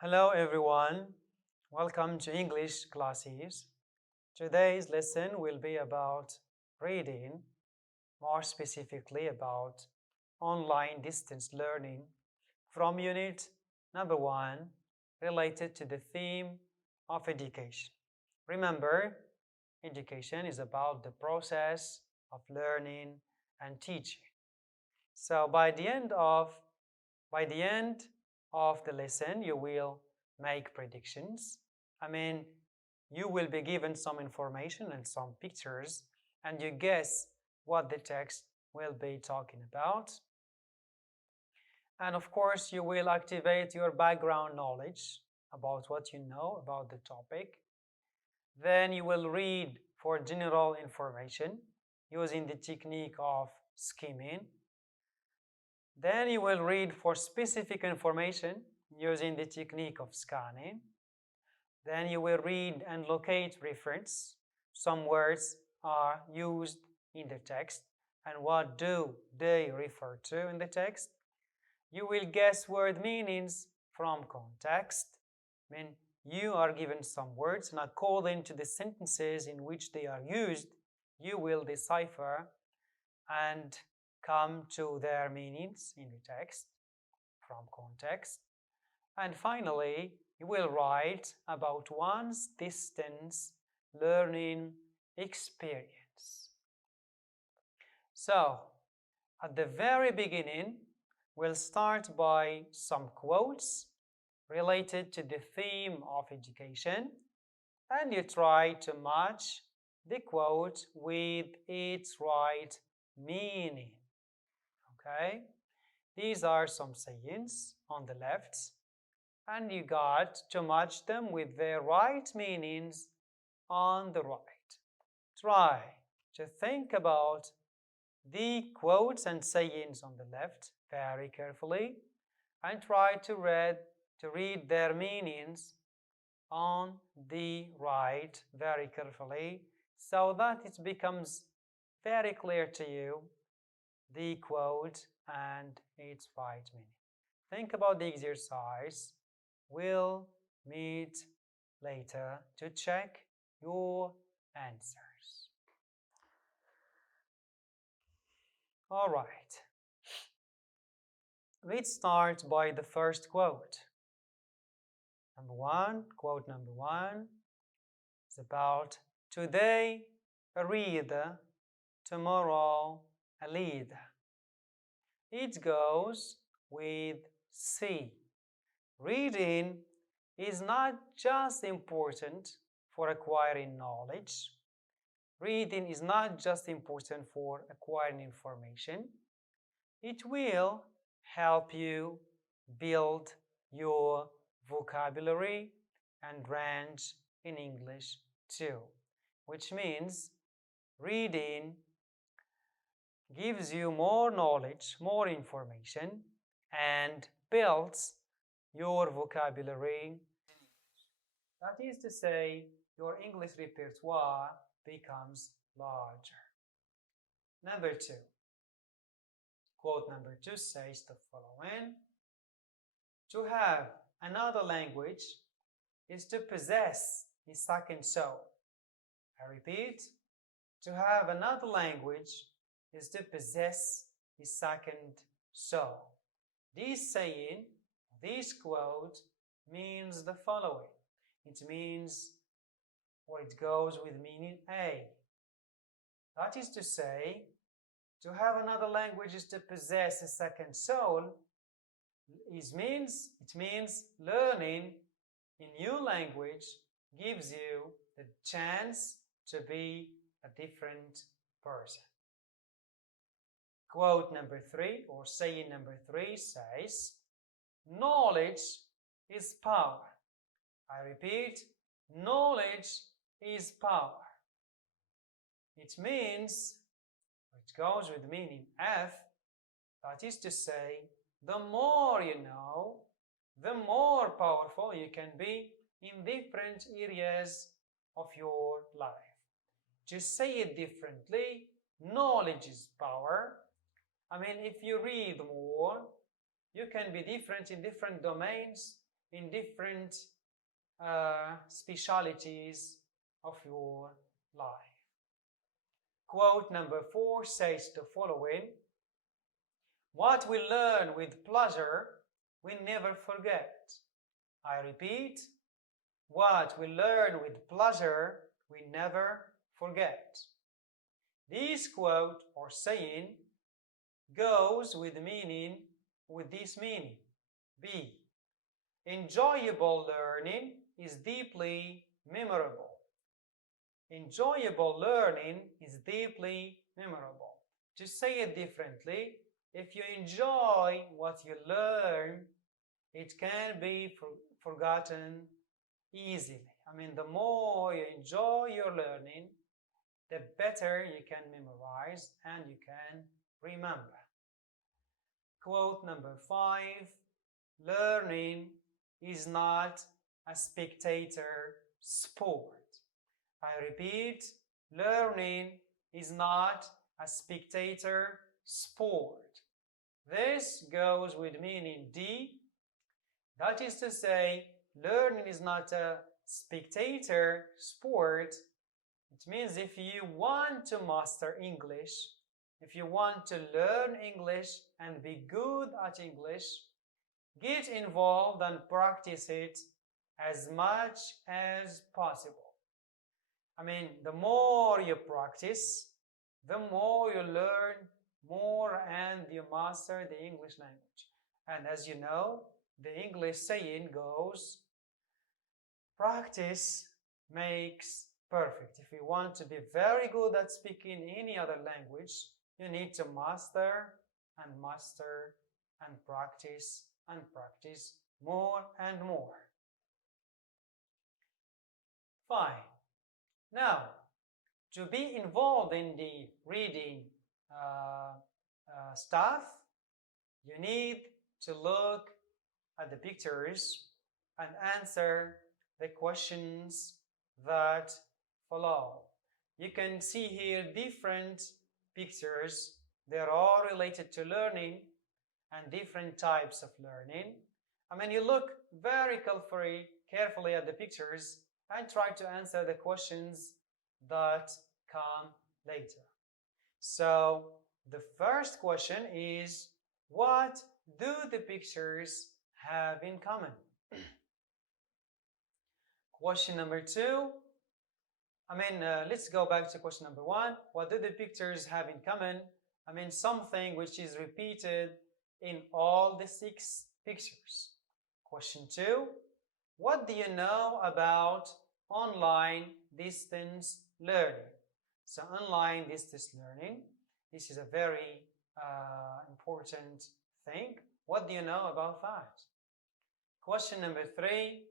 Hello everyone, welcome to English classes. Today's lesson will be about reading, more specifically about online distance learning from unit number 1 related to the theme of education. Remember, education is about the process of learning and teaching. So by the end of the lesson, you will make predictions. You will be given some information and some pictures, and you guess what the text will be talking about. And of course, you will activate your background knowledge about what you know about the topic. Then you will read for general information using the technique of skimming. Then you will read for specific information using the technique of scanning. Then you will read and locate reference. Some words are used in the text and what do they refer to in the text. You will guess word meanings from context. You are given some words, and according to the sentences in which they are used, you will decipher and come to their meanings in the text from context. And finally, you will write about one's distance learning experience. So, at the very beginning, we'll start by some quotes related to the theme of education, and you try to match the quote with its right meaning. Okay, these are some sayings on the left, and you got to match them with their right meanings on the right. Try to think about the quotes and sayings on the left very carefully, and try to read their meanings on the right very carefully, so that it becomes very clear to you the quote and its right meaning. Think about the exercise. We'll meet later to check your answers. All right. Let's start by the first quote. Quote number one is about today read, tomorrow lead. It goes with C. Reading is not just important for acquiring knowledge. Reading is not just important for acquiring information. It will help you build your vocabulary and range in English too, which means reading gives you more knowledge, more information, and builds your vocabulary. That is to say, your English repertoire becomes larger. Number 2. Quote number 2 says the following: to have another language is to possess a second soul. I repeat, to have another language is to possess a second soul. This saying, this quote, means the following. It means, or it goes with meaning A. That is to say, to have another language is to possess a second soul. It means learning a new language gives you the chance to be a different person. Quote number 3, or saying number 3 says, knowledge is power. I repeat, knowledge is power. It means, it goes with meaning F, that is to say, the more you know, the more powerful you can be in different areas of your life. To say it differently, knowledge is power. If you read more, you can be different in different domains in different specialities of your life. Quote number 4 says the following: what we learn with pleasure, we never forget. I repeat, what we learn with pleasure, we never forget. This quote or saying goes with this meaning. B. Enjoyable learning is deeply memorable. Enjoyable learning is deeply memorable. To say it differently, if you enjoy what you learn, it can be forgotten easily. I mean, the more you enjoy your learning, the better you can memorize and you can remember. Quote number 5, learning is not a spectator sport. I repeat, learning is not a spectator sport. This goes with meaning D. That is to say, learning is not a spectator sport. It means if you want to master English, if you want to learn English and be good at English, get involved and practice it as much as possible. I mean, the more you practice, the more you learn more and you master the English language. And as you know, the English saying goes, practice makes perfect. If you want to be very good at speaking any other language, you need to master and master and practice more and more. Fine. Now, to be involved in the reading stuff, you need to look at the pictures and answer the questions that follow. You can see here different pictures. They're all related to learning and different types of learning. I mean, you look very carefully at the pictures and try to answer the questions that come later. So the first question is, what do the pictures have in common? Question number 2, let's go back to question number 1. What do the pictures have in common? I mean, something which is repeated in all the 6 pictures. Question 2, what do you know about online distance learning? So online distance learning, this is a very important thing. What do you know about that? Question number 3,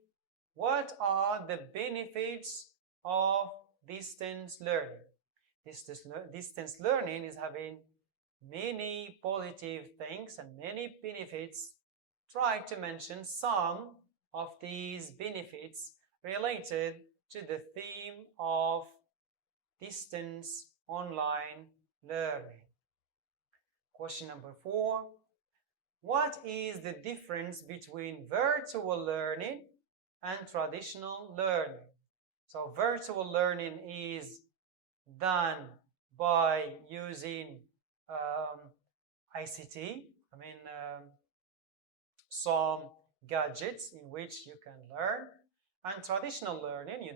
what are the benefits of distance learning? Distance learning is having many positive things and many benefits. Try to mention some of these benefits related to the theme of distance online learning. Question number 4, what is the difference between virtual learning and traditional learning? So virtual learning is done by using ICT, some gadgets in which you can learn, and traditional learning,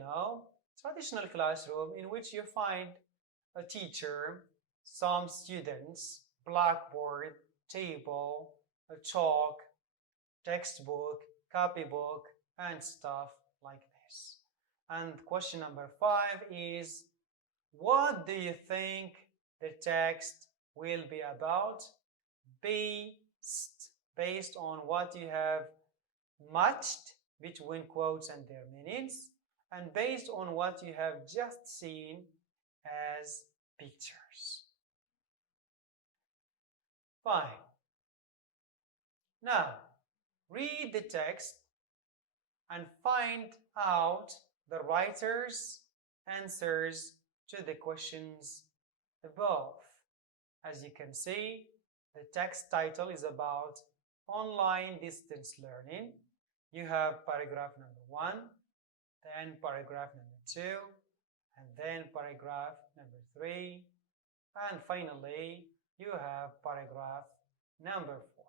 traditional classroom in which you find a teacher, some students, blackboard, table, a chalk, textbook, copybook, and stuff like this. And question number 5 is, what do you think the text will be about based on what you have matched between quotes and their meanings, and based on what you have just seen as pictures? Fine. Now, read the text and find out the writer's answers to the questions above. As you can see, the text title is about online distance learning. You have paragraph number 1, then paragraph number 2, and then paragraph number 3, and finally you have paragraph number 4.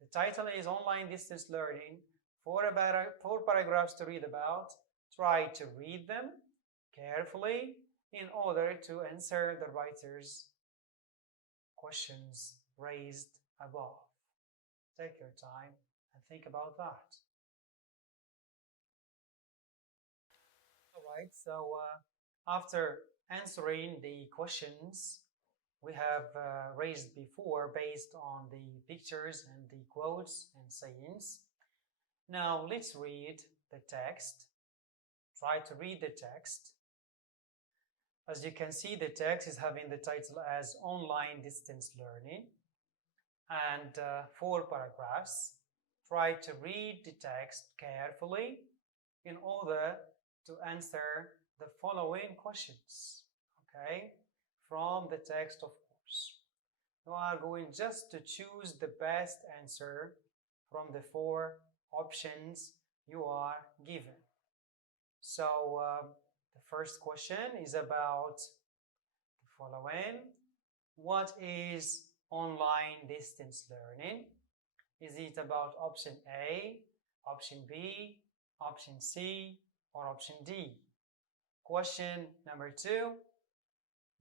The title is Online Distance Learning. 4 paragraphs to read about. Try to read them carefully in order to answer the writer's questions raised above. Take your time and think about that. Alright, so after answering the questions we have raised before based on the pictures and the quotes and sayings, now let's read the text. Try to read the text. As you can see, the text is having the title as Online Distance Learning and 4 paragraphs. Try to read the text carefully in order to answer the following questions, okay, from the text, of course. You are going just to choose the best answer from the 4 options you are given. So the first question is about the following. What is online distance learning? Is it about option A, option B, option C, or option D? Question number 2.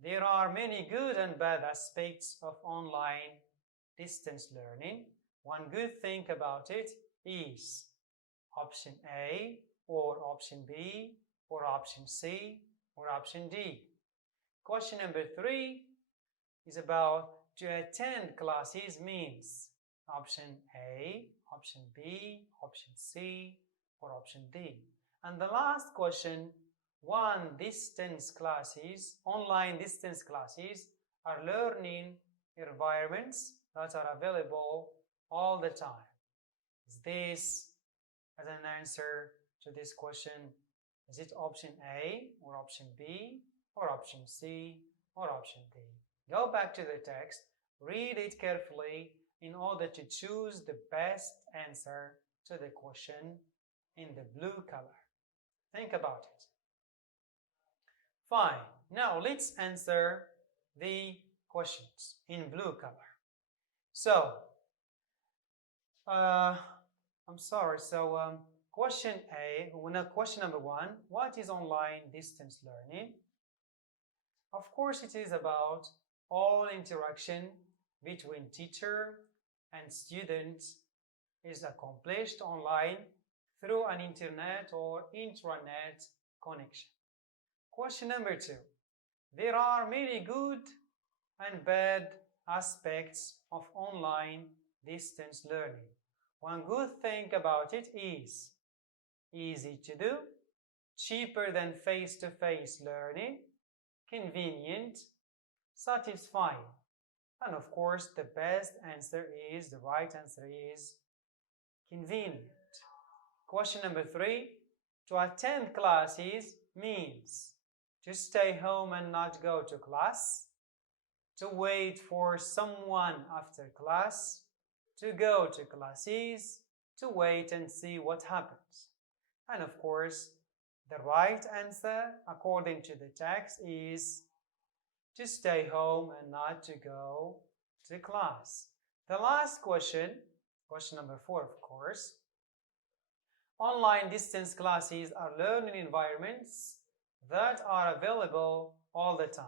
There are many good and bad aspects of online distance learning. One good thing about it is option A, or option B, or option C, or option D. Question number 3 is about to attend classes means option A, option B, option C, or option D. And the last question, online distance classes are learning environments that are available all the time. Is this as an answer to this question? Is it option A, or option B, or option C, or option D? Go back to the text, read it carefully in order to choose the best answer to the question in the blue color. Think about it. Fine. Now let's answer the questions in blue color. So, I'm sorry. So, question number 1. What is online distance learning? Of course, it is about all interaction between teacher and student is accomplished online through an internet or intranet connection. Question number 2. There are many good and bad aspects of online distance learning. One good thing about it is easy to do, cheaper than face-to-face learning, convenient, satisfying. And of course, the best answer is, the right answer is convenient. Question number 3. To attend classes means to stay home and not go to class, to wait for someone after class, to go to classes, to wait and see what happens. And of course, the right answer according to the text is to stay home and not to go to class. The last question, question number 4, of course. Online distance classes are learning environments that are available all the time.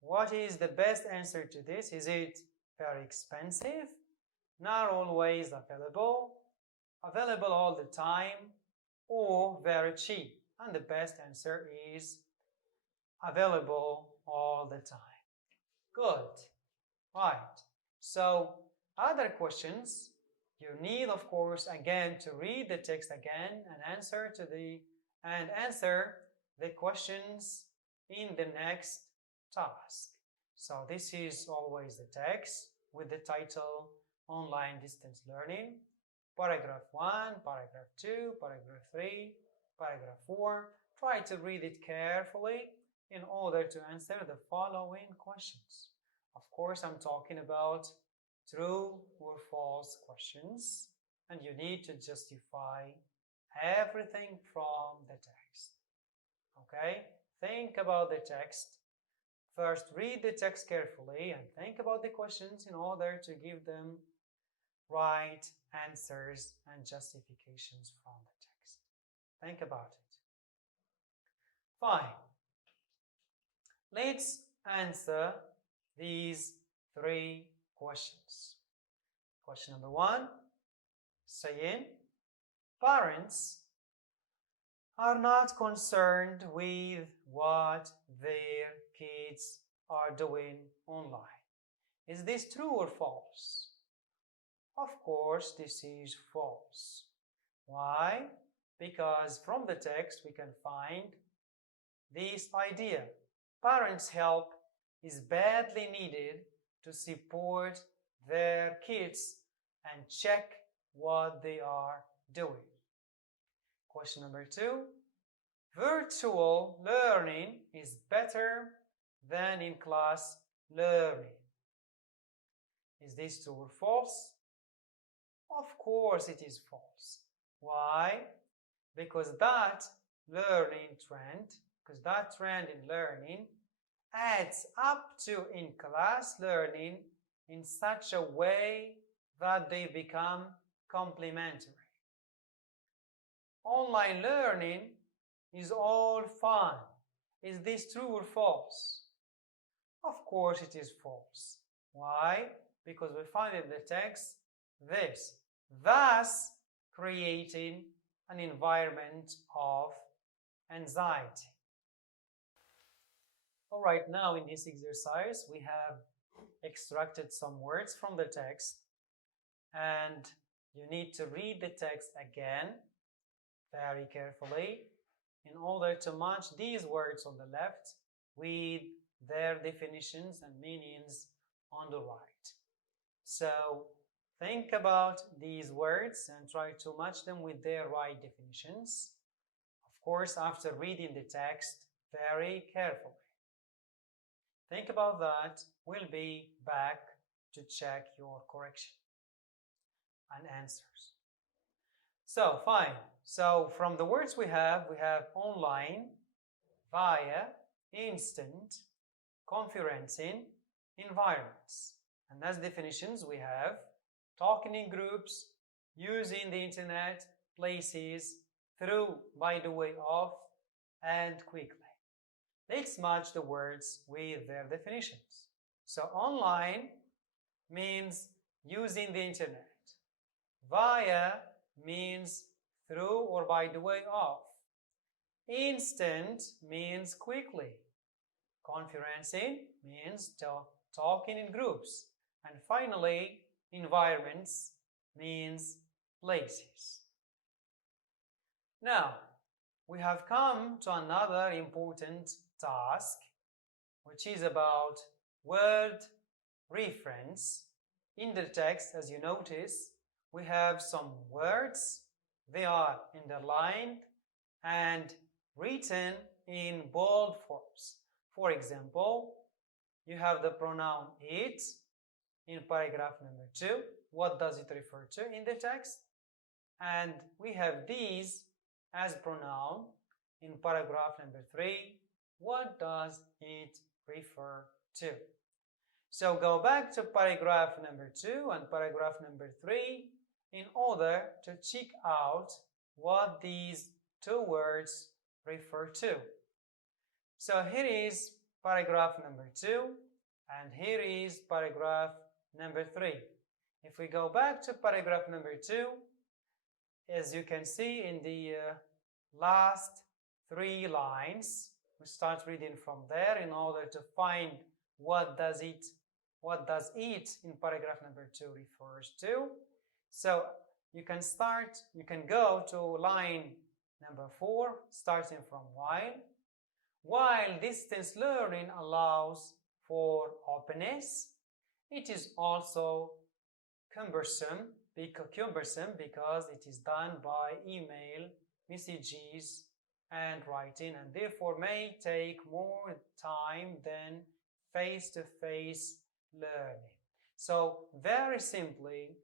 What is the best answer to this? Is it very expensive, not always available all the time, or very cheap? And the best answer is available all the time. Good. Right. So, other questions, you need, of course, again to read the text again and answer the questions in the next task. So this is always the text with the title Online Distance Learning. Paragraph 1, paragraph 2, paragraph 3, paragraph 4. Try to read it carefully in order to answer the following questions. Of course, I'm talking about true or false questions. and you need to justify everything from the text. Okay? Think about the text. First, read the text carefully and think about the questions in order to give them right answers and justifications from the text. Think about it. Fine. Let's answer these 3 questions. Question number 1, saying parents are not concerned with what their kids are doing online. Is this true or false? Of course, this is false. Why? Because from the text we can find this idea. Parents' help is badly needed to support their kids and check what they are doing. Question number 2, virtual learning is better than in-class learning. Is this true or false? Of course it is false. Why? Because that trend in learning adds up to in-class learning in such a way that they become complementary. Online learning is all fun. Is this true or false? Of course it is false. Why? Because we find in the text this, thus creating an environment of anxiety. Alright, now in this exercise we have extracted some words from the text and you need to read the text again very carefully in order to match these words on the left with their definitions and meanings on the right. So think about these words and try to match them with their right definitions. Of course, after reading the text very carefully. Think about that. We'll be back to check your correction and answers. So, fine. So, from the words we have online, via, instant, conferencing, environments. And as definitions we have talking in groups, using the internet, places, through, by the way of, and quickly. Let's match the words with their definitions. So online means using the internet. Via means through or by the way of. Instant means quickly. Conferencing means talking in groups. And finally, environments means places. Now, we have come to another important task, which is about word reference. In the text, as you notice, we have some words. They are underlined and written in bold forms. For example, you have the pronoun it in paragraph number 2. What does it refer to in the text? And we have these as pronoun in paragraph number 3. What does it refer to? So go back to paragraph number 2 and paragraph number 3 in order to check out what these 2 words refer to. So here is paragraph number 2 and here is paragraph number 3. If we go back to paragraph number 2, as you can see in the last 3 lines, we start reading from there in order to find what does it in paragraph number 2 refers to. So you can go to line number 4, starting from while. While distance learning allows for openness, it is also cumbersome because it is done by email, messages, and writing, and therefore may take more time than face-to-face learning. So very simply,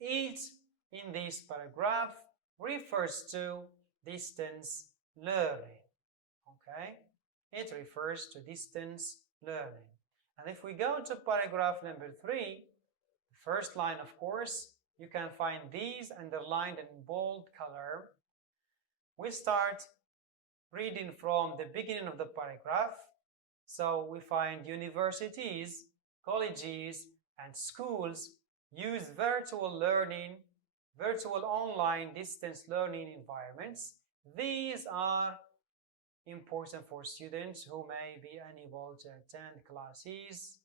it in this paragraph refers to distance learning. Okay, it refers to distance learning. And if we go to paragraph number 3, the first line, of course, you can find these underlined in bold color. We start reading from the beginning of the paragraph. So we find universities, colleges, and schools use virtual learning, virtual online distance learning environments. These are important for students who may be unable to attend classes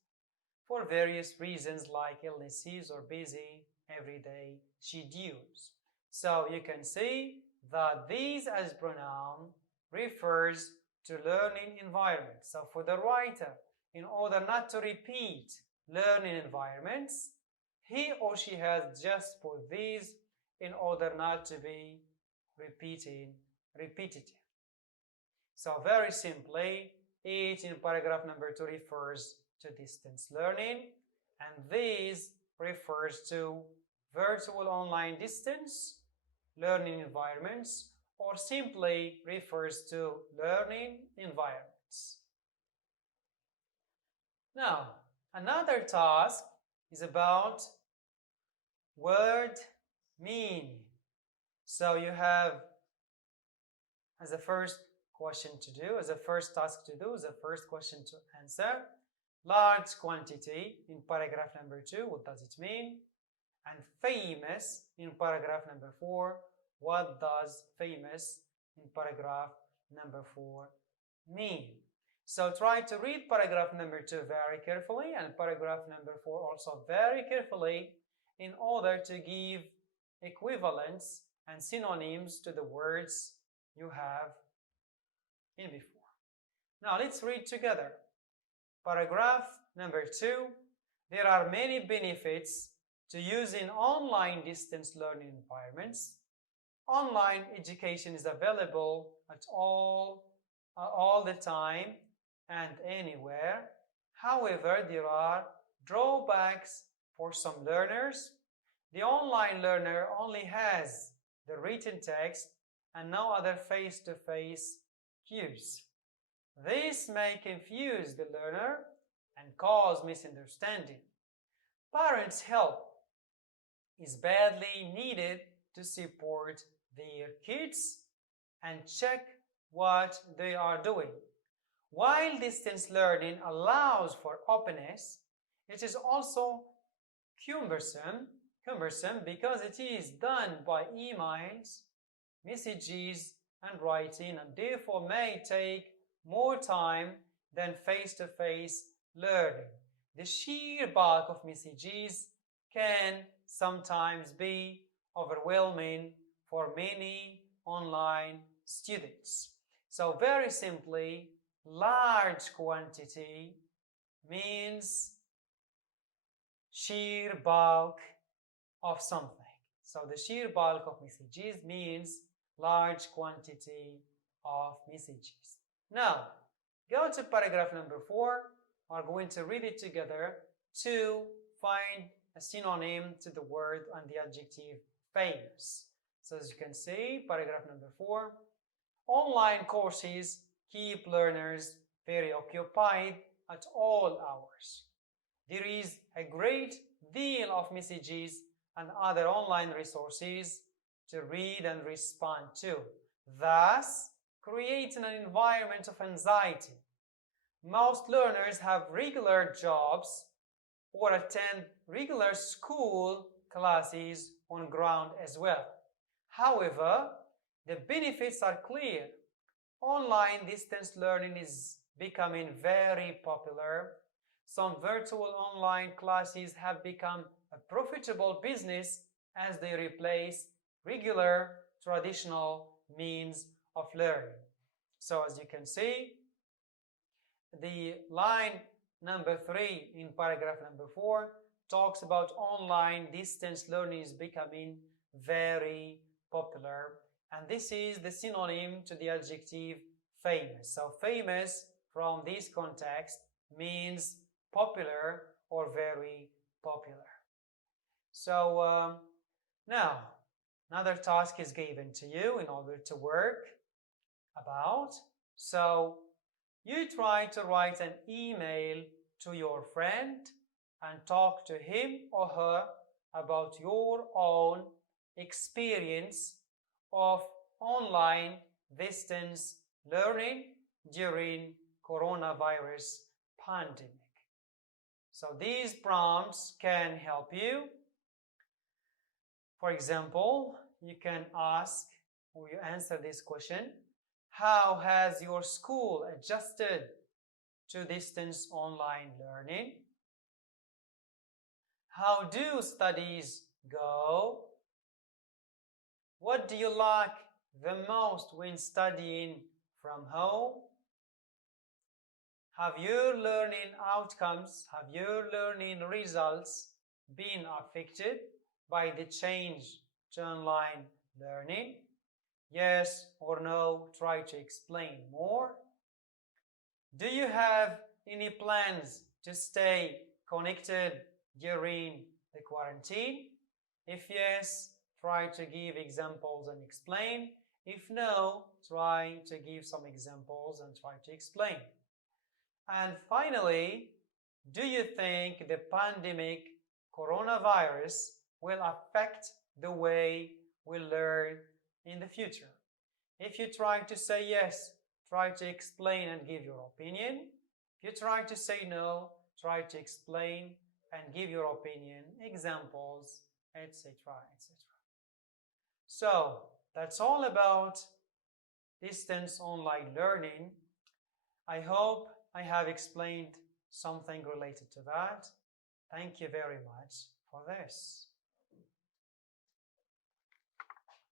for various reasons like illnesses or busy everyday schedules. So you can see that these as pronoun refers to learning environments. So for the writer, in order not to repeat learning environments, he or she has just put these in order not to be repetitive. So very simply, it in paragraph number 2 refers to distance learning, and this refers to virtual online distance learning environments, or simply refers to learning environments. Now, another task is about word meaning. So you have as a first question to do, as a first task to do, as a first question to answer, large quantity in paragraph number 2, what does it mean? And famous in paragraph number 4, what does famous in paragraph number 4 mean? So try to read paragraph number 2 very carefully and paragraph number 4 also very carefully in order to give equivalents and synonyms to the words you have in before. Now let's read together. Paragraph number 2, there are many benefits to using online distance learning environments. Online education is available at all the time and anywhere. However, there are drawbacks for some learners. The online learner only has the written text and no other face-to-face cues. This may confuse the learner and cause misunderstanding. Parents' help is badly needed to support their kids and check what they are doing. While distance learning allows for openness, it is also cumbersome because it is done by emails, messages, and writing, and therefore may take more time than face-to-face learning. The sheer bulk of messages can sometimes be overwhelming for many online students. So very simply, large quantity means sheer bulk of something. So the sheer bulk of messages means large quantity of messages. Now, go to paragraph number 4. We're going to read it together to find a synonym to the word and the adjective famous. So as you can see, paragraph number 4, online courses keep learners very occupied at all hours. There is a great deal of messages and other online resources to read and respond to, thus creating an environment of anxiety. Most learners have regular jobs or attend regular school classes on ground as well. However, the benefits are clear. Online distance learning is becoming very popular. Some virtual online classes have become a profitable business as they replace regular traditional means of learning. So as you can see, the line number 3 in paragraph number 4 talks about online distance learning is becoming very popular, and this is the synonym to the adjective famous. So famous from this context means popular or very popular. So Now, another task is given to you in order to work about. So, you try to write an email to your friend and talk to him or her about your own experience of online distance learning during coronavirus pandemic. So these prompts can help you. For example, you can ask or you answer this question: how has your school adjusted to distance online learning? How do studies go? What do you like the most when studying from home? Have your learning outcomes, have your learning results been affected by the change to online learning? Yes or no? Try to explain more. Do you have any plans to stay connected during the quarantine? If yes, try to give examples and explain. If no, try to give some examples and try to explain. And finally, do you think the pandemic coronavirus will affect the way we learn in the future? If you try to say yes, try to explain and give your opinion. If you try to say no, try to explain and give your opinion, examples, etc., etc. So that's all about distance online learning. I hope I have explained something related to that. Thank you very much for this.